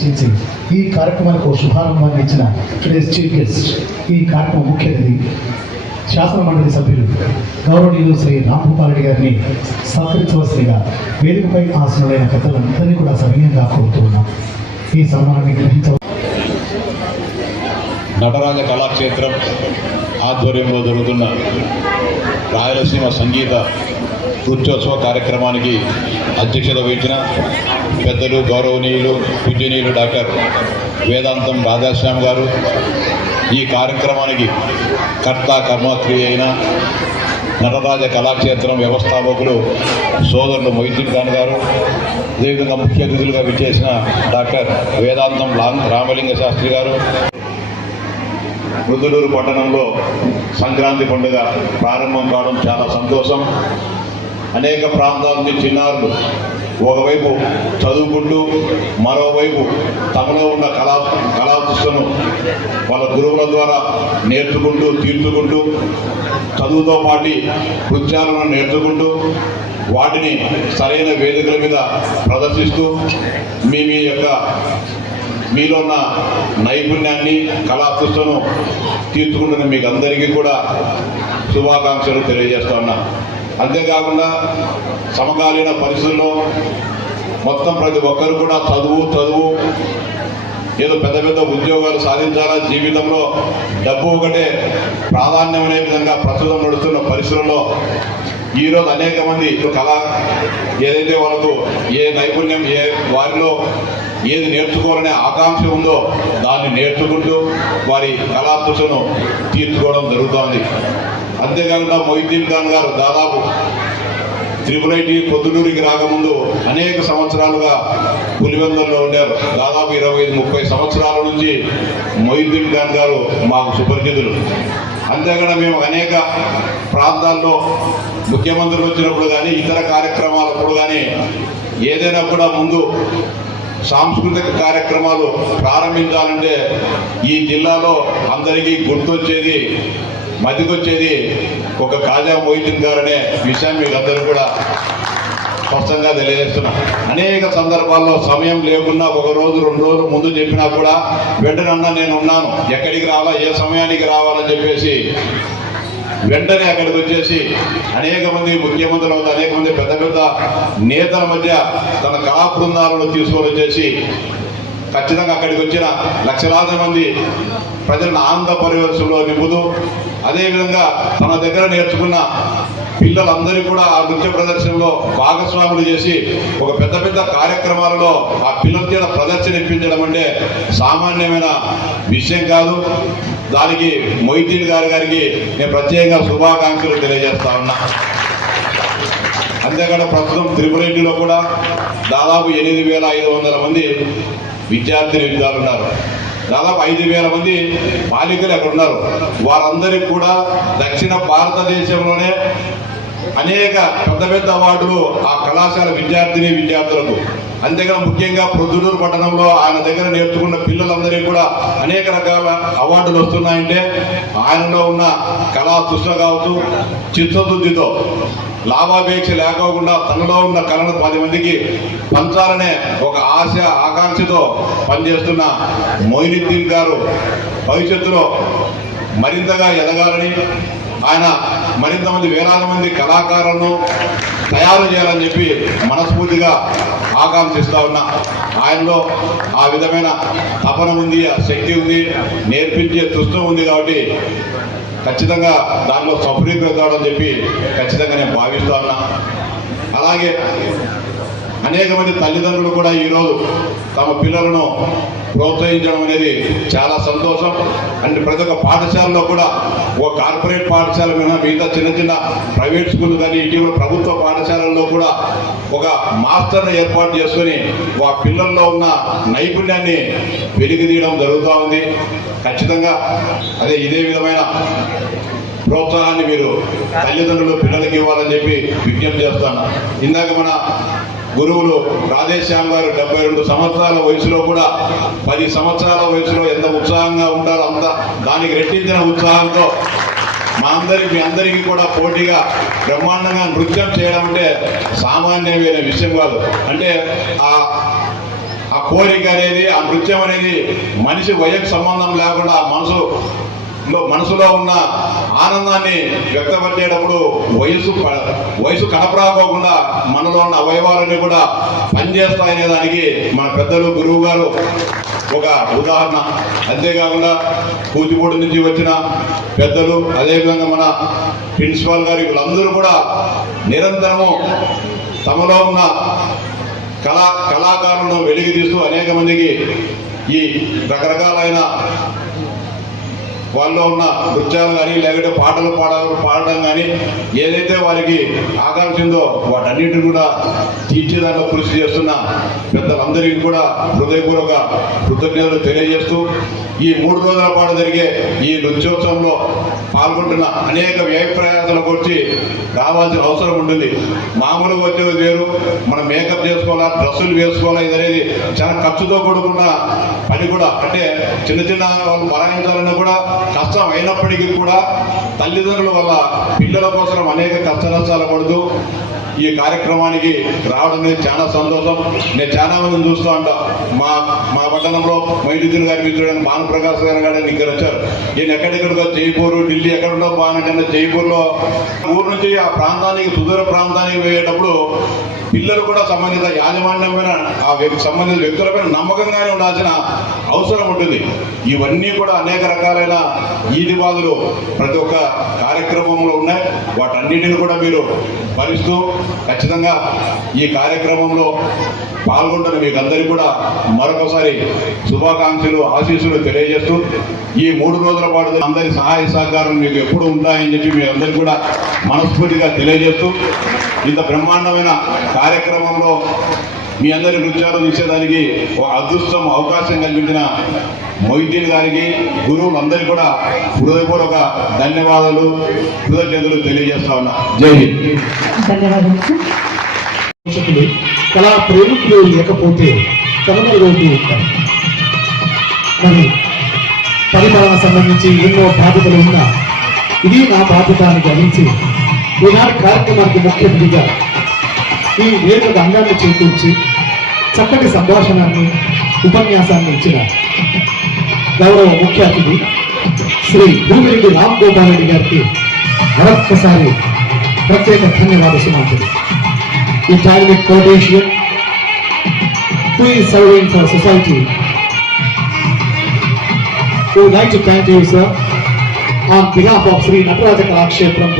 చేసి ఈ కార్యక్రమానికి ఒక శుభారంభాన్ని ఇచ్చిన టుడేస్ చీఫ్ గెస్ట్ ఈ కార్యక్రమం ముఖ్య అతిథి శాసన మండలి సభ్యులు గౌరవనీయులు శ్రీ రాంభూపాల్ రెడ్డి గారిని సత్కరించవలసిందిగా వేదికపై ఆసనులైన కథలందరినీ కూడా సవినయంగా కోరుతున్నాం ఈ సన్మానాన్ని గ్రహించ నటరాజ కళాక్షేత్రం ఆధ్వర్యంలో జరుగుతున్న రాయలసీమ సంగీత నృత్యోత్సవ కార్యక్రమానికి అధ్యక్షత వహించిన పెద్దలు గౌరవనీయులు పూజనీయులు డాక్టర్ వేదాంతం రాధాశ్యామ్ గారు. ఈ కార్యక్రమానికి కర్త కర్మక్రియ అయిన నటరాజ కళాక్షేత్రం వ్యవస్థాపకులు సోదరులు మొహిద్దీన్ ఖాన్ గారు అదేవిధంగా ముఖ్య అతిథులుగా విచ్చేసిన డాక్టర్ వేదాంతం రామలింగ శాస్త్రి గారు రుద్రూరు పట్టణంలో సంక్రాంతి పండుగ ప్రారంభం కావడం చాలా సంతోషం. అనేక ప్రాంతాల నుంచి చిన్నారులు ఒకవైపు చదువుకుంటూ మరోవైపు తమలో ఉన్న కళా కళాకృష్ణను వాళ్ళ గురువుల ద్వారా నేర్చుకుంటూ తీర్చుకుంటూ చదువుతో పాటు నృత్యాలను నేర్చుకుంటూ వాటిని సరైన వేదికల మీద ప్రదర్శిస్తూ మీ మీ యొక్క మీలో ఉన్న నైపుణ్యాన్ని కళాకృష్ణను తీర్చుకుంటున్న మీకు అందరికీ కూడా శుభాకాంక్షలు తెలియజేస్తా ఉన్నా. అంతేకాకుండా సమకాలీన పరిస్థితుల్లో మొత్తం ప్రతి ఒక్కరు కూడా చదువు చదువు ఏదో పెద్ద పెద్ద ఉద్యోగాలు సాధించాలా జీవితంలో డబ్బు ఒకటే ప్రాధాన్యమనే విధంగా ప్రస్తుతం నడుస్తున్న పరిస్థితుల్లో ఈరోజు అనేక మంది కళ ఏదైతే వాళ్ళకు ఏ నైపుణ్యం ఏ వారిలో ఏది నేర్చుకోవాలనే ఆకాంక్ష ఉందో దాన్ని నేర్చుకుంటూ వారి కళాకృషను తీర్చుకోవడం జరుగుతోంది. అంతేకాకుండా మొహిద్దీన్ ఖాన్ గారు దాదాపు త్రిపురైటి ఐటీ పొద్దుటూరికి రాకముందు అనేక సంవత్సరాలుగా పులివెందుల్లో ఉండారు దాదాపు ఇరవై ఐదు ముప్పై సంవత్సరాల నుంచి మొహిద్దీన్ ఖాన్ గారు మాకు సుపరిచితులు. అంతేకాకుండా మేము అనేక ప్రాంతాల్లో ముఖ్యమంత్రులు వచ్చినప్పుడు కానీ ఇతర కార్యక్రమాలప్పుడు కానీ ఏదైనా కూడా ముందు సాంస్కృతిక కార్యక్రమాలు ప్రారంభించాలంటే ఈ జిల్లాలో అందరికీ గుర్తొచ్చేది మతికొచ్చేది ఒక కాజా మొయిద్దీన్ గారనే విషయం విషయాన్ని మీకు అందరూ కూడా స్పష్టంగా తెలియజేస్తున్నా. అనేక సందర్భాల్లో సమయం లేకున్నా ఒక రోజు రెండు రోజులు ముందు చెప్పినా కూడా వెంటనన్నా నేను ఉన్నాను. ఎక్కడికి రావాలా ఏ సమయానికి రావాలని చెప్పేసి వెంటనే అక్కడికి వచ్చేసి అనేక మంది ముఖ్యమంత్రుల వద్ద అనేక మంది పెద్ద పెద్ద నేతల మధ్య తన కళా బృందాలను తీసుకొని వచ్చేసి ఖచ్చితంగా అక్కడికి వచ్చిన లక్షలాది మంది ప్రజలను ఆనంద పరివేశంలో నింపుతూ అదేవిధంగా తన దగ్గర నేర్చుకున్న పిల్లలందరూ కూడా ఆ నృత్య ప్రదర్శనలో భాగస్వాములు చేసి ఒక పెద్ద పెద్ద కార్యక్రమాలలో ఆ పిల్లల చేత ప్రదర్శన ఇప్పించడం అంటే సామాన్యమైన విషయం కాదు. దానికి మొయిద్దీన్ గారి గారికి నేను ప్రత్యేకంగా శుభాకాంక్షలు తెలియజేస్తా ఉన్నా. అంతేకాదు ప్రస్తుతం త్రిపురెడ్డిలో కూడా దాదాపు ఎనిమిది వేల ఐదు వందల మంది విద్యార్థి విద్యార్థులు ఉన్నారు. దాదాపు ఐదు వేల మంది బాలికలు అక్కడ ఉన్నారు. వారందరికీ కూడా దక్షిణ భారతదేశంలోనే అనేక పెద్ద పెద్ద అవార్డులు ఆ కళాశాల విద్యార్థిని విద్యార్థులకు. అంతేగా ముఖ్యంగా ప్రొద్దుటూరు పట్టణంలో ఆయన దగ్గర నేర్చుకున్న పిల్లలందరికీ కూడా అనేక రకాల అవార్డులు వస్తున్నాయంటే ఆయనలో ఉన్న కళా తృష్ణ కావచ్చు చిత్తశుద్ధితో లాభాపేక్ష లేకోకుండా తనలో ఉన్న కళను పది మందికి పంచాలనే ఒక ఆశ ఆకాంక్షతో పనిచేస్తున్న మొయినుద్దీన్ గారు భవిష్యత్తులో మరింతగా ఎదగాలని ఆయన మరింత మంది వేలాది మంది కళాకారులను తయారు చేయాలని చెప్పి మనస్ఫూర్తిగా ఆకాంక్షిస్తా ఉన్నా. ఆయనలో ఆ విధమైన తపన ఉంది ఆ శక్తి ఉంది నేర్పించే తుష్టం ఉంది కాబట్టి ఖచ్చితంగా దానిలో సఫలీకృతాడని చెప్పి ఖచ్చితంగా నేను భావిస్తా ఉన్నా. అలాగే అనేక మంది తల్లిదండ్రులు కూడా ఈరోజు తమ పిల్లలను ప్రోత్సహించడం అనేది చాలా సంతోషం. అంటే ప్రతి ఒక్క పాఠశాలలో కూడా ఓ కార్పొరేట్ పాఠశాల మీద మిగతా చిన్న చిన్న ప్రైవేట్ స్కూల్ కానీ ఇటీవల ప్రభుత్వ పాఠశాలల్లో కూడా ఒక మాస్టర్ను ఏర్పాటు చేసుకొని ఆ పిల్లల్లో ఉన్న నైపుణ్యాన్ని వెలికితీయడం జరుగుతూ ఉంది. ఖచ్చితంగా అదే ఇదే విధమైన ప్రోత్సాహాన్ని మీరు తల్లిదండ్రులు పిల్లలకి ఇవ్వాలని చెప్పి విజ్ఞప్తి చేస్తాను. ఇందాక మన గురువులు రాధేశ్యామ్ గారు డెబ్బై రెండు సంవత్సరాల వయసులో కూడా పది సంవత్సరాల వయసులో ఎంత ఉత్సాహంగా ఉంటారో అంత దానికి రెట్టించిన ఉత్సాహంతో మా అందరి మీ అందరికీ కూడా పోటీగా బ్రహ్మాండంగా నృత్యం చేయడం అంటే సామాన్యమైన విషయం కాదు. అంటే ఆ ఆ కోరిక అనేది ఆ నృత్యం అనేది మనిషి వయకు సంబంధం లేకుండా ఆ మనసు లో మనసులో ఉన్న ఆనందాన్ని వ్యక్తపరిచేటప్పుడు వయసు వయసు కనపరాకోకుండా మనలో ఉన్న అవయవాలన్నీ కూడా పనిచేస్తాయనే దానికి మన పెద్దలు గురువు గారు ఒక ఉదాహరణ. అంతేకాకుండా కూచిపూడి నుంచి వచ్చిన పెద్దలు అదేవిధంగా మన ప్రిన్సిపాల్ గారు వీళ్ళందరూ కూడా నిరంతరము తమలో ఉన్న కళా కళాకారులను వెలికి తీస్తూ అనేక మందికి ఈ రకరకాలైన వాళ్ళలో ఉన్న నృత్యాలు కానీ లేకపోతే పాటలు పాడ పాడడం కానీ ఏదైతే వారికి ఆకాంక్ష ఉందో వాటన్నిటిని కూడా తీర్చేదాంట్లో కృషి చేస్తున్న పెద్దలందరికీ కూడా హృదయపూర్వక కృతజ్ఞతలు తెలియజేస్తూ ఈ మూడు రోజుల పాటు జరిగే ఈ నృత్యోత్సవంలో పాల్గొంటున్న అనేక వ్యయ ప్రయాసాల గురించి రావాల్సిన అవసరం ఉంటుంది. మామూలుగా వచ్చేది వేరు మనం మేకప్ చేసుకోవాలా డ్రెస్సులు వేసుకోవాలా ఇది అనేది చాలా ఖర్చుతో కూడుకున్న పని కూడా. అంటే చిన్న చిన్న వాళ్ళు మరణించాలన్నా కూడా కష్టం అయినప్పటికీ కూడా తల్లిదండ్రుల వల్ల పిల్లల కోసం అనేక కష్ట నష్టాలు పడుతూ ఈ కార్యక్రమానికి రావడం అనేది చాలా సంతోషం. నేను చాలా మందిని చూస్తూ ఉంటా. మా మా పట్టణంలో మైదుద్దీన్ గారి మిత్రుడైన భానుప్రకాశ్ గారు గారు ఇక్కడ వచ్చారు. నేను ఎక్కడెక్కడికో జైపూర్ ఢిల్లీ ఎక్కడుండో బాగానంటే జైపూర్లో ఊరు నుంచి ఆ ప్రాంతానికి సుదూర ప్రాంతానికి పోయేటప్పుడు పిల్లలు కూడా సంబంధిత యాజమాన్యమైన ఆ వ్యక్తి సంబంధిత వ్యక్తులపైన నమ్మకంగానే ఉండాల్సిన అవసరం ఉంటుంది. ఇవన్నీ కూడా అనేక రకాలైన ఈది బాధలు ప్రతి ఒక్క కార్యక్రమంలో ఉన్నాయి. వాటన్నిటిని కూడా మీరు భరిస్తూ ఖచ్చితంగా ఈ కార్యక్రమంలో పాల్గొంటున్న మీకు అందరికీ కూడా మరొకసారి శుభాకాంక్షలు ఆశీస్సులు తెలియజేస్తూ ఈ మూడు రోజుల పాటు అందరి సహాయ సహకారం మీకు ఎప్పుడు ఉంటాయని చెప్పి మీ అందరికీ కూడా మనస్ఫూర్తిగా తెలియజేస్తూ ఇంత బ్రహ్మాండమైన కార్యక్రమంలో మీ అందరి నృత్యాలు చూసేదానికి ఒక అదృష్టం అవకాశం కల్పించిన మొయిద్దీన్ గారికి గురువులందరికీ కూడా హృదయపూర్వక ధన్యవాదాలు కృతజ్ఞతలు తెలియజేస్తా ఉన్నా. జై హింద్. కళా ప్రేమికులు లేకపోతే కనుమరుగవుతూ ఉంటారు మరి పరిపాలన సంబంధించి ఎన్నో బాధ్యతలు ఉన్నా ఇది నా బాధ్యత అని గ్రహించి ఈనాటి కార్యక్రమానికి ముఖ్య అతిథిగా ఈ వేదిక అంగాన్ని చేకూర్చి చక్కటి సంభాషణాన్ని ఉపన్యాసాన్ని ఇచ్చిన గౌరవ ముఖ్య అతిథి శ్రీ భూమిరెడ్డి రామ్ గోపాల్ రెడ్డి గారికి మరొక్కసారి ప్రత్యేక ధన్యవాద సుమాంతులు ఇటాలిక్ కోటేషియన్ హూ ఈ serving for society would like to thank you, sir, on behalf of Sri Nataraja Kalakshepram